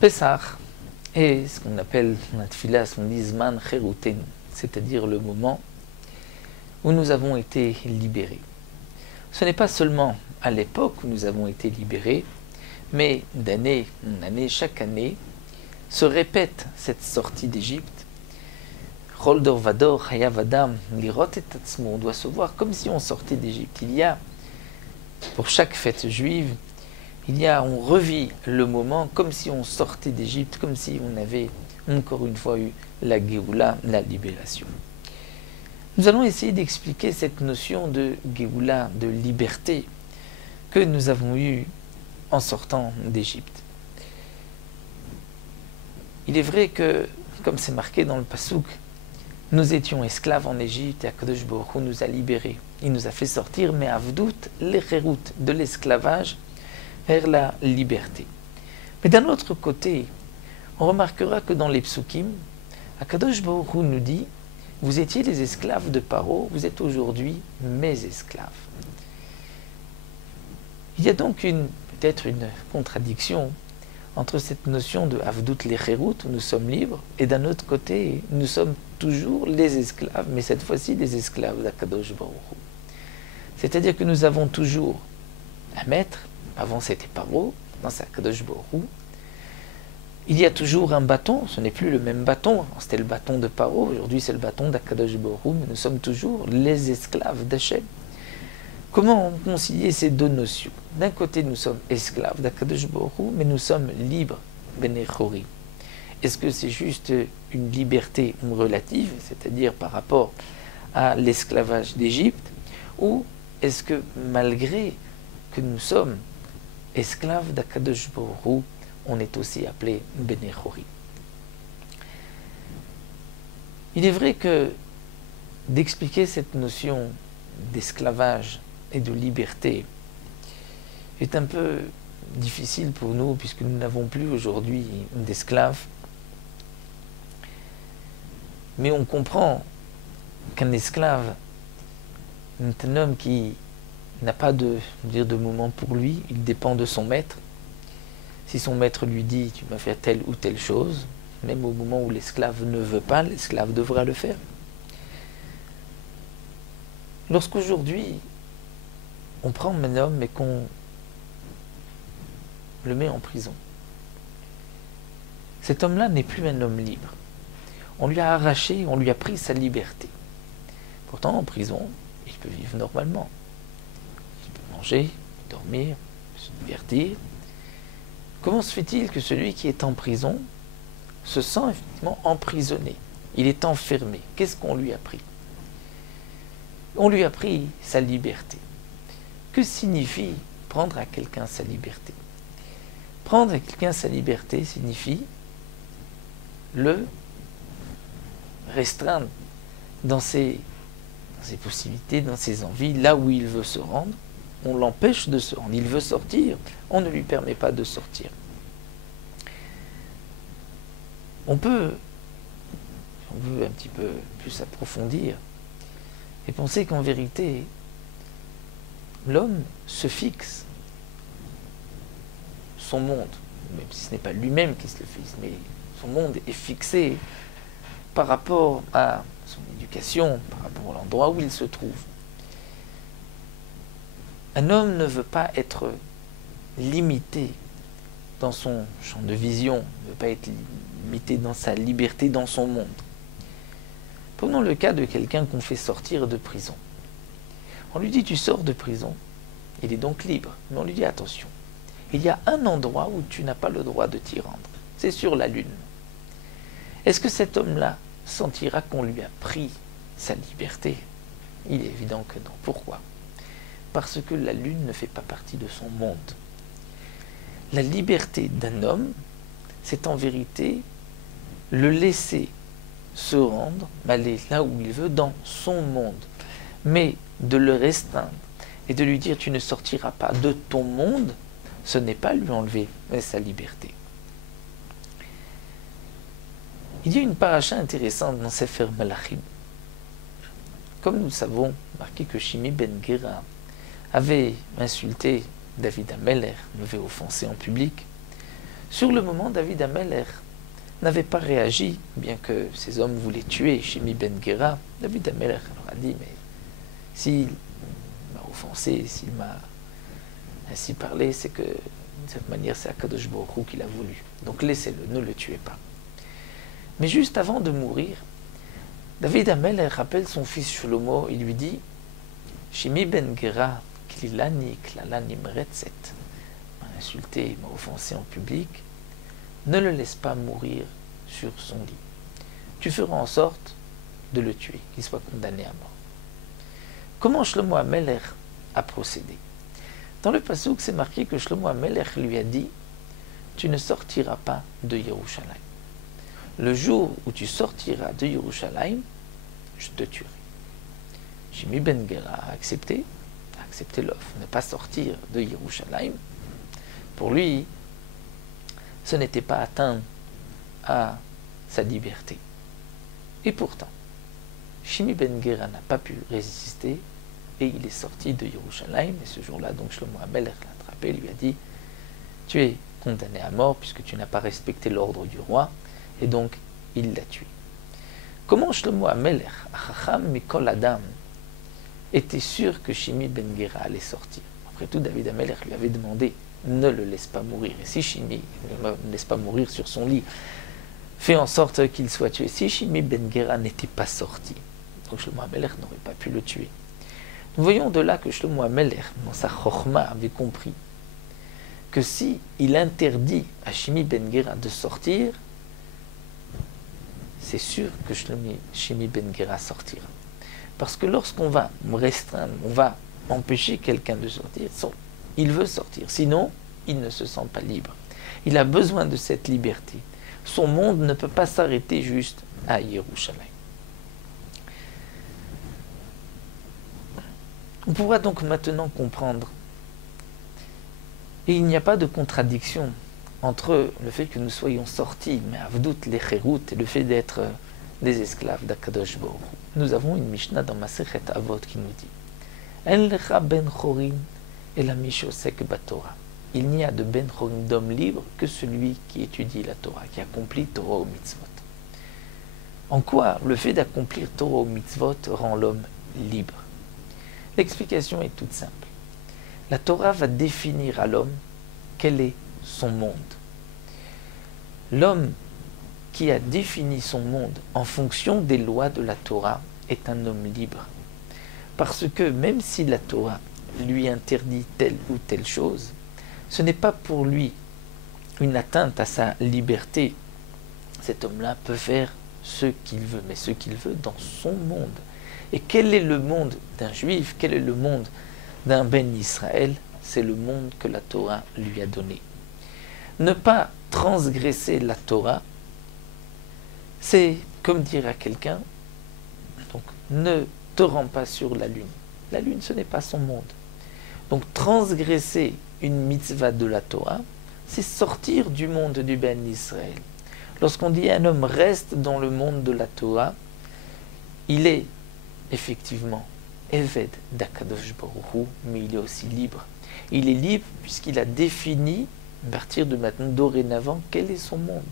Pessah est ce qu'on appelle la tfila, on dit Zman Cheruten, c'est-à-dire le moment où nous avons été libérés. Ce n'est pas seulement à l'époque où nous avons été libérés, mais d'année en année, chaque année, se répète cette sortie d'Égypte. Chol dor vador, chayav adam, lirot et atzmo, on doit se voir comme si on sortait d'Égypte. Il y a, pour chaque fête juive, on revit le moment comme si on sortait d'Égypte, comme si on avait encore une fois eu la Géoula, la libération. Nous allons essayer d'expliquer cette notion de Géoula, de liberté, que nous avons eue en sortant d'Égypte. Il est vrai que, comme c'est marqué dans le Passouk, nous étions esclaves en Égypte et Akadosh Baruch Hu nous a libérés. Il nous a fait sortir, mais Avdout, l'Echerut, de l'esclavage, vers la liberté. Mais d'un autre côté, on remarquera que dans les psukim, Akadosh Baruch Hu nous dit « Vous étiez les esclaves de Paro, vous êtes aujourd'hui mes esclaves. » Il y a donc peut-être une contradiction entre cette notion de Avdout l'Echerut, où nous sommes libres, et d'un autre côté, nous sommes toujours les esclaves, mais cette fois-ci les esclaves d'Akadosh Baruch Hu. C'est-à-dire que nous avons toujours un maître. Avant c'était Paro, maintenant c'est Akadosh Baruch Hu. Il y a toujours un bâton, ce n'est plus le même bâton, c'était le bâton de Paro, aujourd'hui c'est le bâton d'Akadosh Baruch Hu, mais nous sommes toujours les esclaves d'Hachem. Comment concilier ces deux notions? D'un côté nous sommes esclaves d'Akadosh Baruch Hu, mais nous sommes libres, Bnei Chori. Est-ce que c'est juste une liberté relative, c'est-à-dire par rapport à l'esclavage d'Égypte, ou est-ce que malgré que nous sommes esclaves d'Akadosh Baruch Hu, on est aussi appelé Bnei Chori. Il est vrai que d'expliquer cette notion d'esclavage et de liberté est un peu difficile pour nous puisque nous n'avons plus aujourd'hui d'esclaves. Mais on comprend qu'un esclave est un homme qui n'a pas de moment pour lui, il dépend de son maître. Si son maître lui dit « tu vas faire telle ou telle chose », même au moment où l'esclave ne veut pas, l'esclave devra le faire. Lorsqu'aujourd'hui, on prend un homme et qu'on le met en prison, cet homme-là n'est plus un homme libre. On lui a arraché, on lui a pris sa liberté. Pourtant, en prison, il peut vivre normalement. Il peut manger, dormir, se divertir. Comment se fait-il que celui qui est en prison se sent effectivement emprisonné? Il est enfermé. Qu'est-ce qu'on lui a pris? On lui a pris sa liberté. Que signifie prendre à quelqu'un sa liberté? Prendre à quelqu'un sa liberté signifie le restreindre dans ses possibilités, dans ses envies, là où il veut se rendre. On l'empêche de se rendre. Il veut sortir, on ne lui permet pas de sortir. On peut, si on veut un petit peu plus approfondir, et penser qu'en vérité, l'homme se fixe son monde, même si ce n'est pas lui-même qui se le fixe, mais son monde est fixé par rapport à son éducation, par rapport à l'endroit où il se trouve. Un homme ne veut pas être limité dans son champ de vision, ne veut pas être limité dans sa liberté, dans son monde. Prenons le cas de quelqu'un qu'on fait sortir de prison. On lui dit tu sors de prison, il est donc libre, mais on lui dit attention, il y a un endroit où tu n'as pas le droit de t'y rendre, c'est sur la lune. Est-ce que cet homme-là sentira qu'on lui a pris sa liberté? Il est évident que non. Pourquoi? Parce que la lune ne fait pas partie de son monde. La liberté d'un homme, c'est en vérité le laisser se rendre, aller là où il veut, dans son monde. Mais de le restreindre et de lui dire tu ne sortiras pas de ton monde, ce n'est pas lui enlever sa liberté. Il y a une paracha intéressante dans Sefer Malachim. Comme nous le savons, marqué que Shimi ben Gera avait insulté David Ameller, l'avait offensé en public. Sur le moment, David Amelech n'avait pas réagi, bien que ses hommes voulaient tuer Shimi ben Gera. David Amelech leur a dit, mais s'il m'a offensé, s'il m'a ainsi parlé, c'est que, de cette manière, c'est Akadosh Baruch Hu qui l'a voulu. Donc laissez-le, ne le tuez pas. Mais juste avant de mourir, David Amelech rappelle son fils Shlomo, il lui dit, Shimi ben Gera, klilani klalani mretzet, m'a insulté, m'a offensé en public, ne le laisse pas mourir sur son lit. Tu feras en sorte de le tuer, qu'il soit condamné à mort. Comment Shlomo Amelech a procédé? Dans le passouk, c'est marqué que Shlomo Amelech lui a dit, tu ne sortiras pas de Yerushalayim. Le jour où tu sortiras de Yerushalayim, je te tuerai. Shimi ben Gera a accepté l'offre, ne pas sortir de Yerushalayim. Pour lui, ce n'était pas atteindre à sa liberté. Et pourtant, Shimi ben Gera n'a pas pu résister et il est sorti de Yerushalayim. Et ce jour-là, donc Shlomo Amelech l'a attrapé et lui a dit, tu es condamné à mort puisque tu n'as pas respecté l'ordre du roi. Et donc, il l'a tué. Comment Shlomo Amelech, Chacham Mikol Adam, était sûr que Shimi ben Gera allait sortir? Après tout, David Amelech lui avait demandé, ne le laisse pas mourir. Et si Shimi ne le laisse pas mourir sur son lit, fait en sorte qu'il soit tué. Si Shimi ben Gera n'était pas sorti, donc Shlomo Amelech n'aurait pas pu le tuer. Nous voyons de là que Shlomo Amelech, dans sa chokhma, avait compris que si il interdit à Shimi ben Gera de sortir, c'est sûr que Shimi ben Gera sortira. Parce que lorsqu'on va restreindre, on va empêcher quelqu'un de sortir, il veut sortir. Sinon, il ne se sent pas libre. Il a besoin de cette liberté. Son monde ne peut pas s'arrêter juste à Yerushalayim. On pourra donc maintenant comprendre. Et il n'y a pas de contradiction entre le fait que nous soyons sortis, mais Avdout Lecherut, et le fait d'être des esclaves d'Akadosh Baruch Hu. Nous avons une Mishnah dans Masechet Avot qui nous dit En lecha ben chorim et la mishosek batora. Il n'y a de ben chorim d'homme libre que celui qui étudie la Torah, qui accomplit Torah ou mitzvot. En quoi le fait d'accomplir Torah ou mitzvot rend l'homme libre? L'explication est toute simple. La Torah va définir à l'homme quel est son monde. L'homme qui a défini son monde en fonction des lois de la Torah est un homme libre. Parce que même si la Torah lui interdit telle ou telle chose, ce n'est pas pour lui une atteinte à sa liberté. Cet homme-là peut faire ce qu'il veut, mais ce qu'il veut dans son monde. Et quel est le monde d'un juif? Quel est le monde d'un ben Israël? C'est le monde que la Torah lui a donné. Ne pas transgresser la Torah, c'est comme dire à quelqu'un, donc ne te rends pas sur la lune. La lune, ce n'est pas son monde. Donc transgresser une mitzvah de la Torah, c'est sortir du monde du ben Israël. Lorsqu'on dit un homme reste dans le monde de la Torah, il est effectivement Eved d'Akadosh Baruch Hu, mais il est aussi libre. Il est libre puisqu'il a défini, à partir de maintenant, dorénavant, quel est son monde.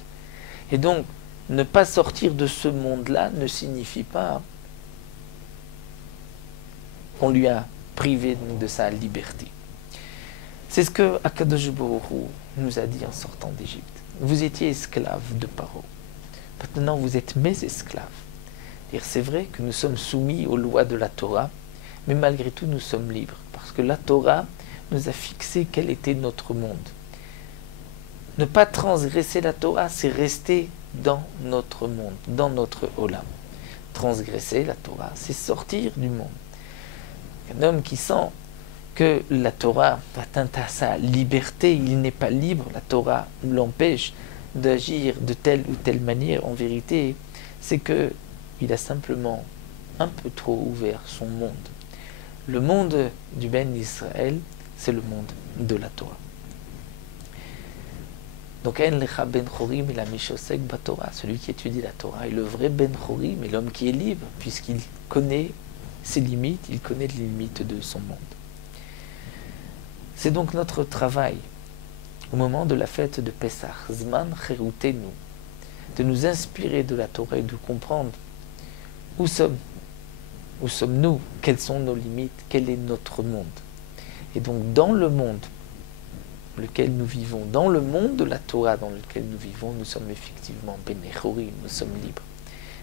Et donc, ne pas sortir de ce monde-là ne signifie pas qu'on lui a privé de sa liberté. C'est ce que Akadosh Baruch Hu nous a dit en sortant d'Égypte. Vous étiez esclaves de Paro. Maintenant, vous êtes mes esclaves. C'est vrai que nous sommes soumis aux lois de la Torah, mais malgré tout, nous sommes libres. Parce que la Torah nous a fixé quel était notre monde. Ne pas transgresser la Torah, c'est rester dans notre monde, dans notre Olam. Transgresser la Torah, c'est sortir du monde. Un homme qui sent que la Torah atteint à sa liberté, il n'est pas libre, la Torah l'empêche d'agir de telle ou telle manière, en vérité, c'est que il a simplement un peu trop ouvert son monde. Le monde du Ben Israël, c'est le monde de la Torah. Donc, En lecha ben chorim et la mishosek batorah, celui qui étudie la Torah, est le vrai Ben chorim, et l'homme qui est libre, puisqu'il connaît ses limites, il connaît les limites de son monde. C'est donc notre travail, au moment de la fête de Pessah, Zman Cherutenu, de nous inspirer de la Torah et de comprendre où sommes-nous, quelles sont nos limites, quel est notre monde. Et donc dans le monde dans lequel nous vivons, dans le monde de la Torah dans lequel nous vivons, nous sommes effectivement Benechorim, nous sommes libres.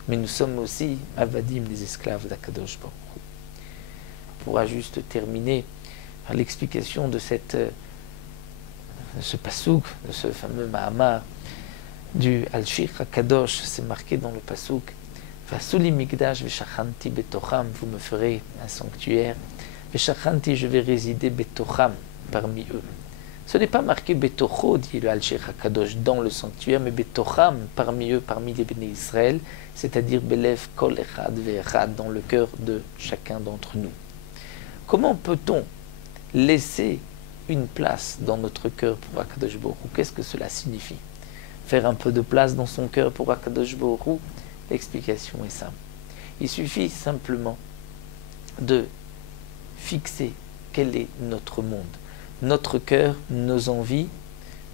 Mais nous sommes aussi Avadim, les esclaves d'Akadosh Baruch Hu. On pourra juste terminer par l'explication de ce pasouk, de ce fameux Mahamar du Al-Shir HaKadosh. C'est marqué dans le pasouk Vasuli Migdash Veshachanti Betocham, vous me ferez un sanctuaire. Veshachanti, je vais résider Betocham, parmi eux. Ce n'est pas marqué Betocho, dit le Al-Shir HaKadosh, dans le sanctuaire, mais Betocham, parmi eux, parmi les Béné Israël, c'est-à-dire Belev Kol Echad Ve'echad, dans le cœur de chacun d'entre nous. Comment peut-on laisser une place dans notre cœur pour Akadosh Baruch Hu? Qu'est-ce que cela signifie? Faire un peu de place dans son cœur pour Akadosh Baruch Hu? L'explication est simple. Il suffit simplement de fixer quel est notre monde. Notre cœur, nos envies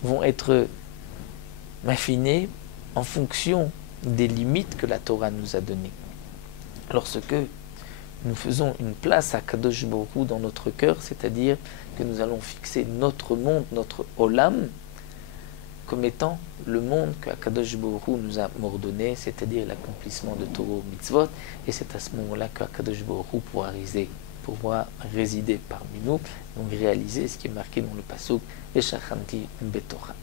vont être affinées en fonction des limites que la Torah nous a données. Lorsque nous faisons une place à Kadosh Baruch Hu dans notre cœur, c'est-à-dire que nous allons fixer notre monde, notre Olam, comme étant le monde que Kadosh Baruch Hu nous a ordonné, c'est-à-dire l'accomplissement de Torah Mitzvot, et c'est à ce moment-là que Kadosh Baruch Hu pourra résider parmi nous, donc réaliser ce qui est marqué dans le pasuk Veshachanti Betocha.